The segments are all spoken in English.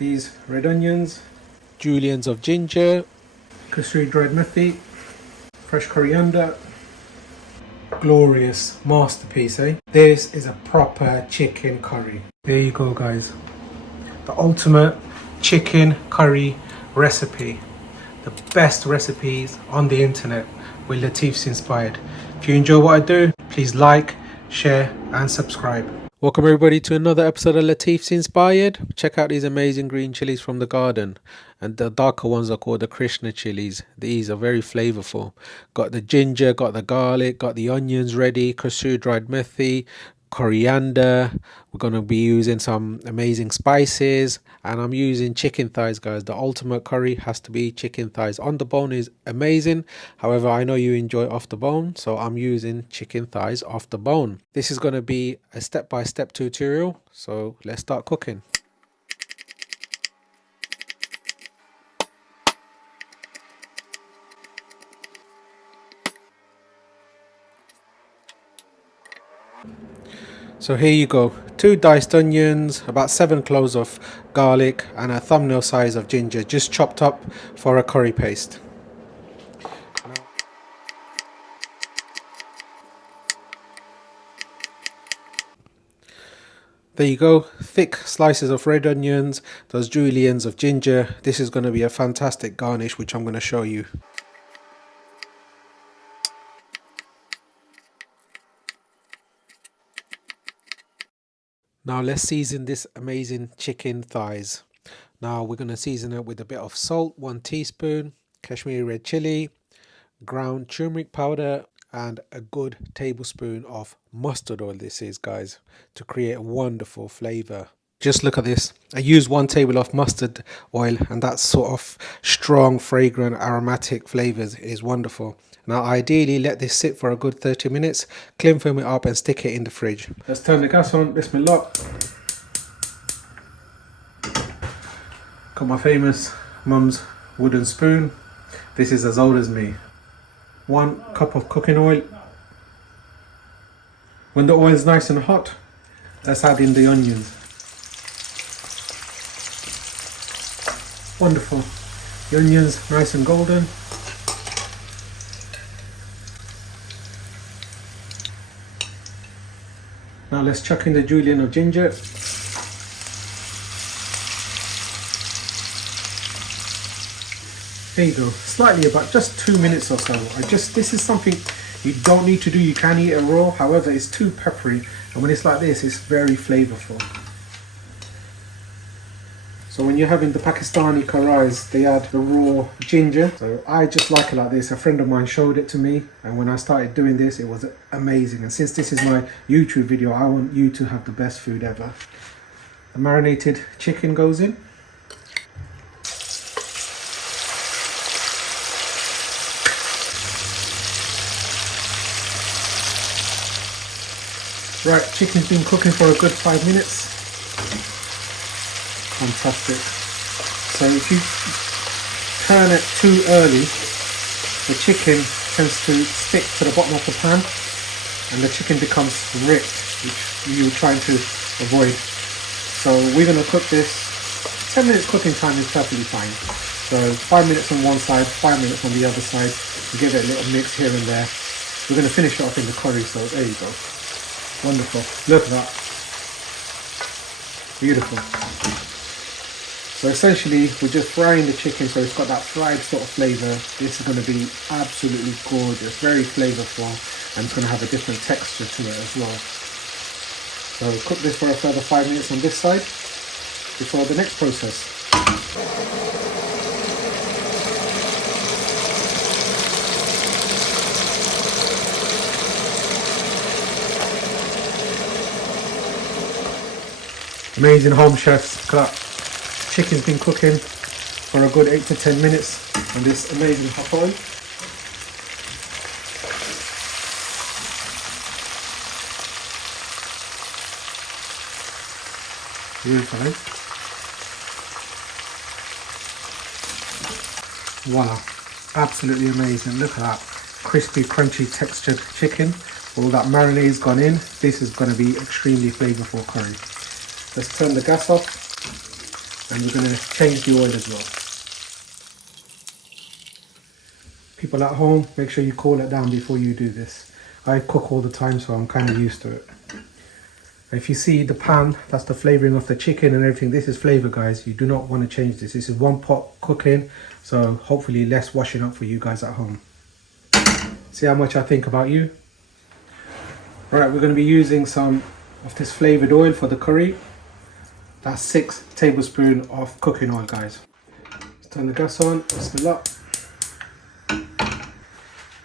these red onions, juliennes of ginger, Kashmiri dried methi, fresh coriander. Glorious masterpiece, eh? This is a proper chicken curry. There you go, guys. The ultimate chicken curry recipe. The best recipes on the internet with Latifsinspired. If you enjoy what I do, please like, share and subscribe. Welcome everybody to another episode of Latifsinspired. Check out these amazing green chilies from the garden, and the darker ones are called the Krishna chilies. These are very flavorful. Got the ginger, got the garlic, got the onions ready, Kashmiri dried methi, coriander. We're going to be using some amazing spices, and I'm using chicken thighs, guys. The ultimate curry has to be chicken thighs. On the bone is amazing, however I know you enjoy off the bone, so I'm using chicken thighs off the bone. This is going to be a step-by-step tutorial, so let's start cooking. So here you go, 2 diced onions, about 7 cloves of garlic and a thumbnail size of ginger, just chopped up for a curry paste. There you go, thick slices of red onions, those juliennes of ginger. This is going to be a fantastic garnish which I'm going to show you. Now let's season this amazing chicken thighs. Now we're going to season it with a bit of salt, 1 teaspoon, Kashmiri red chilli, ground turmeric powder, and a good tablespoon of mustard oil. This is, guys, to create a wonderful flavor. Just look at this. I used 1 table of mustard oil, and that sort of strong, fragrant, aromatic flavors is wonderful. Now ideally let this sit for a good 30 minutes, cling film it up and stick it in the fridge. Let's turn the gas on. Bismillah. Got my famous mum's wooden spoon. This is as old as me. 1 cup of cooking oil. When the oil is nice and hot, let's add in the onions. Wonderful. The onions nice and golden. Now let's chuck in the julienne of ginger. There you go, slightly, about just 2 minutes or so. This is something you don't need to do. You can eat it raw, however it's too peppery, and when it's like this it's very flavorful. So when you're having the Pakistani curries, they add the raw ginger. So I just like it like this. A friend of mine showed it to me, and when I started doing this, it was amazing. And since this is my YouTube video, I want you to have the best food ever. The marinated chicken goes in. Right, chicken's been cooking for a good 5 minutes. Fantastic. So if you turn it too early, the chicken tends to stick to the bottom of the pan and the chicken becomes ripped, which you're trying to avoid. So we're going to cook this. 10 minutes cooking time is perfectly fine. So 5 minutes on one side, 5 minutes on the other side. Give it a little mix here and there. We're going to finish it off in the curry, so there you go. Wonderful. Look at that. Beautiful. So essentially we're just frying the chicken, so it's got that fried sort of flavour. This is going to be absolutely gorgeous, very flavourful, and it's going to have a different texture to it as well. So cook this for a further 5 minutes on this side before the next process. Amazing home chefs. Look at that. Chicken's been cooking for a good 8 to 10 minutes on this amazing hot oil. Beautiful, eh? Voila. Absolutely amazing. Look at that. Crispy, crunchy, textured chicken. All that marinade's gone in. This is going to be extremely flavourful curry. Let's turn the gas off. and we're going to change the oil as well. People at home, make sure you cool it down before you do this. I cook all the time, so I'm kind of used to it. If you see the pan, that's the flavouring of the chicken and everything. This is flavour, guys. You do not want to change this. This is one pot cooking, so hopefully less washing up for you guys at home. See how much I think about you? Right, we're going to be using some of this flavoured oil for the curry. That's 6 tablespoons of cooking oil, guys. Let's turn the gas on. Bismillah.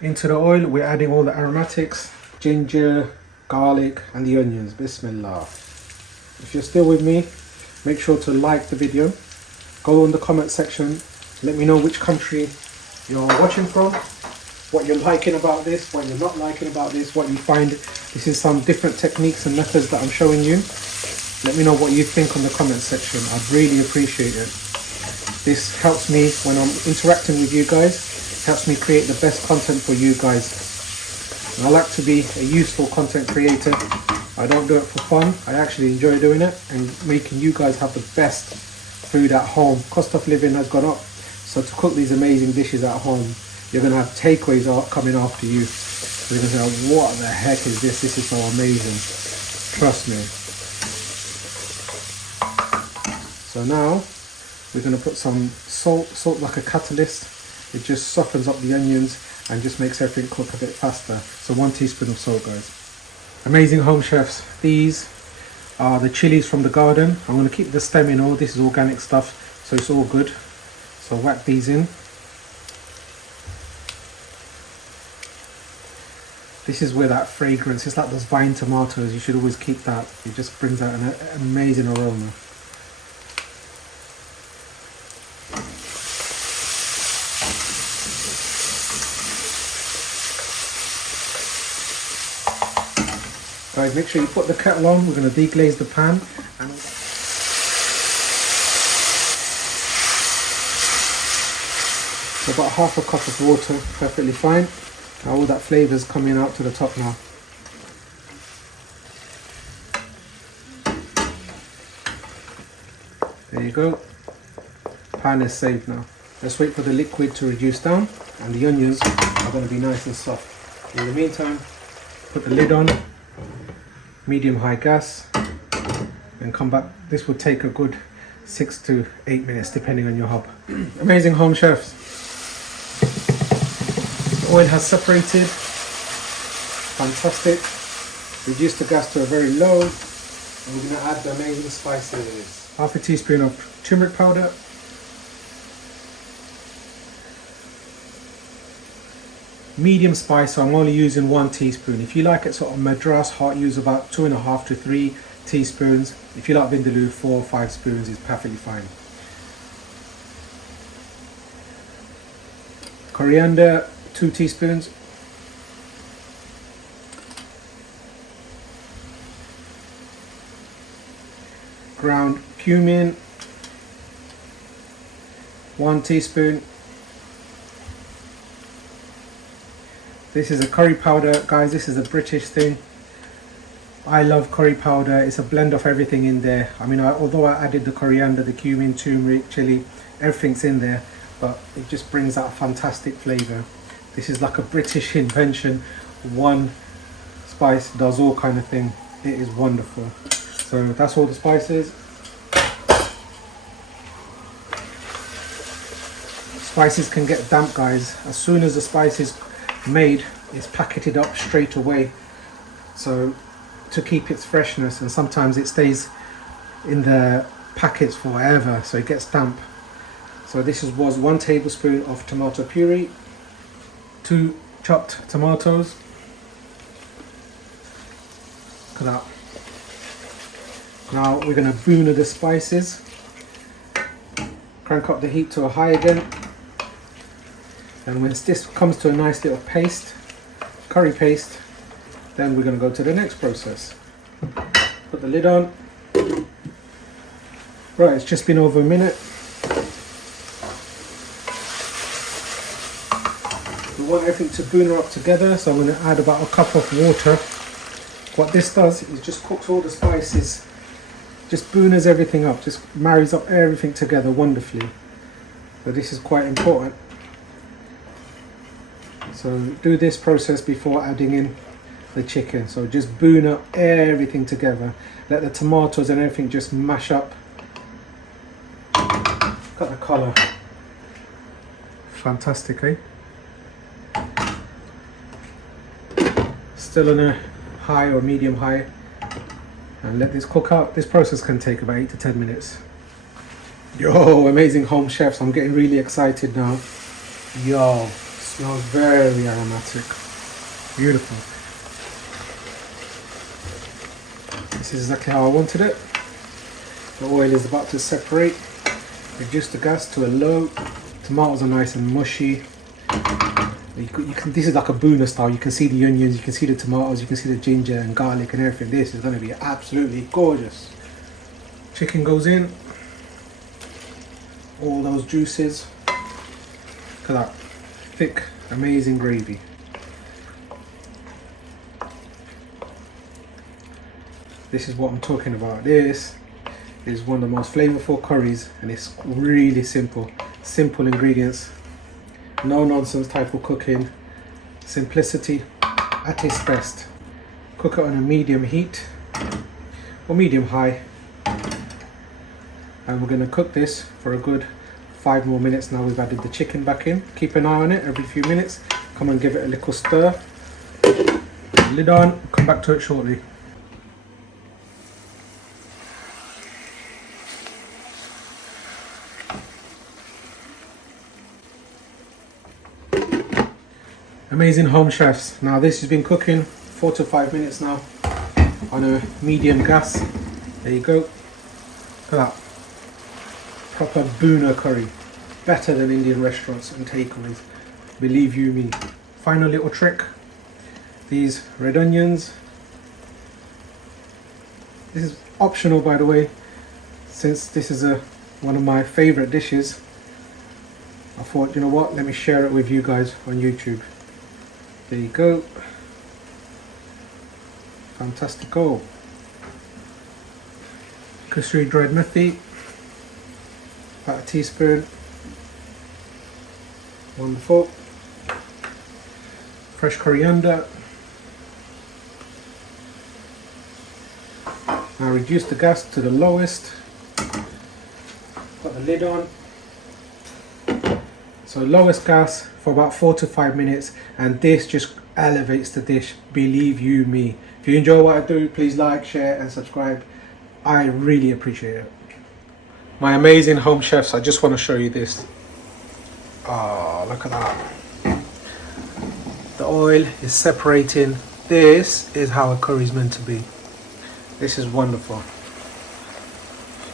Into the oil, we're adding all the aromatics, ginger, garlic, and the onions. Bismillah. If you're still with me, make sure to like the video. Go in the comment section. Let me know which country you're watching from, what you're liking about this, what you're not liking about this, what you find. This is some different techniques and methods that I'm showing you. Let me know what you think on the comment section. I'd really appreciate it. This helps me when I'm interacting with you guys. Helps me create the best content for you guys. And I like to be a useful content creator. I don't do it for fun. I actually enjoy doing it and making you guys have the best food at home. Cost of living has gone up, so to cook these amazing dishes at home, you're going to have takeaways coming after you. You're going to say, what the heck is this? This is so amazing. Trust me. So now we're going to put some salt like a catalyst. It just softens up the onions and just makes everything cook a bit faster. So 1 teaspoon of salt, guys. Amazing home chefs. These are the chilies from the garden. I'm going to keep the stem in all. This is organic stuff, so it's all good. So whack these in. This is where that fragrance, it's like those vine tomatoes. You should always keep that. It just brings out an amazing aroma. Guys, make sure you put the kettle on. We're going to deglaze the pan. And so about half a cup of water, perfectly fine. Now all that flavour is coming out to the top now. There you go. Pan is saved now. Let's wait for the liquid to reduce down and the onions are going to be nice and soft. In the meantime, put the lid on. Medium-high gas, and come back. This will take a good 6 to 8 minutes depending on your hob. Amazing home chefs. The oil has separated. Fantastic. Reduce the gas to a very low, and we're going to add the amazing spices. Half a teaspoon of turmeric powder. Medium spice, so I'm only using 1 teaspoon. If you like it sort of Madras hot, use about 2.5 to 3 teaspoons. If you like Vindaloo, 4 or 5 spoons is perfectly fine. Coriander, 2 teaspoons. Ground cumin, 1 teaspoon. This is a curry powder, guys. This is a British thing. I love curry powder. It's a blend of everything in there. I mean, although I added the coriander, the cumin, turmeric, chilli, everything's in there, but it just brings out fantastic flavour. This is like a British invention. One spice does all kind of thing. It is wonderful. So that's all the spices. Spices can get damp, guys. As soon as the spice is made, it's packeted up straight away, so to keep its freshness, and sometimes it stays in the packets forever, so it gets damp. So this was 1 tablespoon of tomato puree, 2 chopped tomatoes. Look at that. Now we're going to booner the spices. Crank up the heat to a high again. And when this comes to a nice little paste, curry paste, then we're going to go to the next process. Put the lid on. Right, it's just been over a minute. We want everything to booner up together, so I'm going to add about a cup of water. What this does is just cooks all the spices just boonas everything up, just marries up everything together wonderfully. So this is quite important. So do this process before adding in the chicken. So just boon up everything together. Let the tomatoes and everything just mash up. Got the colour. Fantastic, eh? Still on a high or medium high. And let this cook out. This process can take about 8 to 10 minutes. Yo, amazing home chefs. I'm getting really excited now. Yo, smells very aromatic. Beautiful. This is exactly how I wanted it. The oil is about to separate. Reduce the gas to a low. Tomatoes are nice and mushy. You can, this is like a booner style. You can see the onions, you can see the tomatoes, you can see the ginger and garlic and everything. This is going to be absolutely gorgeous. Chicken goes in. All those juices. Look at that. Thick, amazing gravy. This is what I'm talking about. This is one of the most flavorful curries, and it's really simple. Simple ingredients. No nonsense type of cooking. Simplicity at its best. Cook it on a medium heat or medium high. And we're going to cook this for a good 5 more minutes. Now we've added the chicken back in. Keep an eye on it every few minutes. Come and give it a little stir. Lid on. Come back to it shortly. Amazing home chefs. Now this has been cooking 4 to 5 minutes now on a medium gas. There you go. Look at that. Proper booner curry. Better than Indian restaurants and takeaways. Believe you me. Final little trick. These red onions. This is optional, by the way. Since this is one of my favorite dishes, I thought, you know what, let me share it with you guys on YouTube. There you go. Fantastico. Kashmiri dried methi. About a teaspoon. Wonderful. Fresh coriander. Now reduce the gas to the lowest. Put the lid on. So lowest gas for about 4 to 5 minutes, and this just elevates the dish, believe you me. If you enjoy what I do, please like, share and subscribe. I really appreciate it. My amazing home chefs, I just want to show you this. Oh, look at that. The oil is separating. This is how a curry is meant to be. This is wonderful.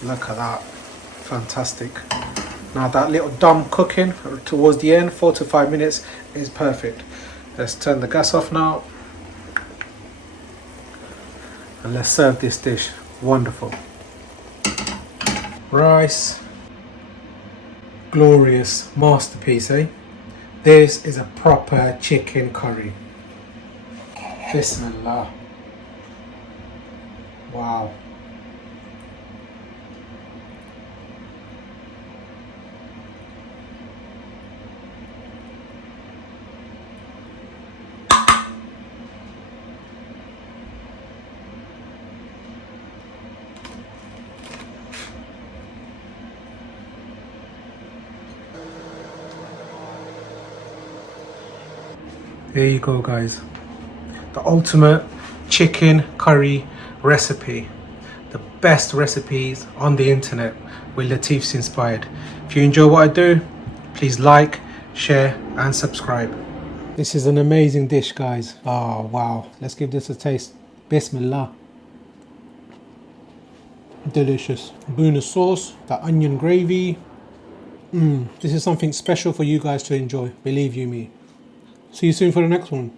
Look at that. Fantastic. Now that little dum cooking towards the end, 4 to 5 minutes, is perfect. Let's turn the gas off now. And let's serve this dish. Wonderful. Rice. Glorious masterpiece, eh? This is a proper chicken curry. Bismillah. Wow. There you go, guys. The ultimate chicken curry recipe. The best recipes on the internet with Latifsinspired. If you enjoy what I do, please like, share and subscribe. This is an amazing dish, guys. Oh, wow. Let's give this a taste. Bismillah. Delicious. Boona sauce, the onion gravy. This is something special for you guys to enjoy. Believe you me. See you soon for the next one.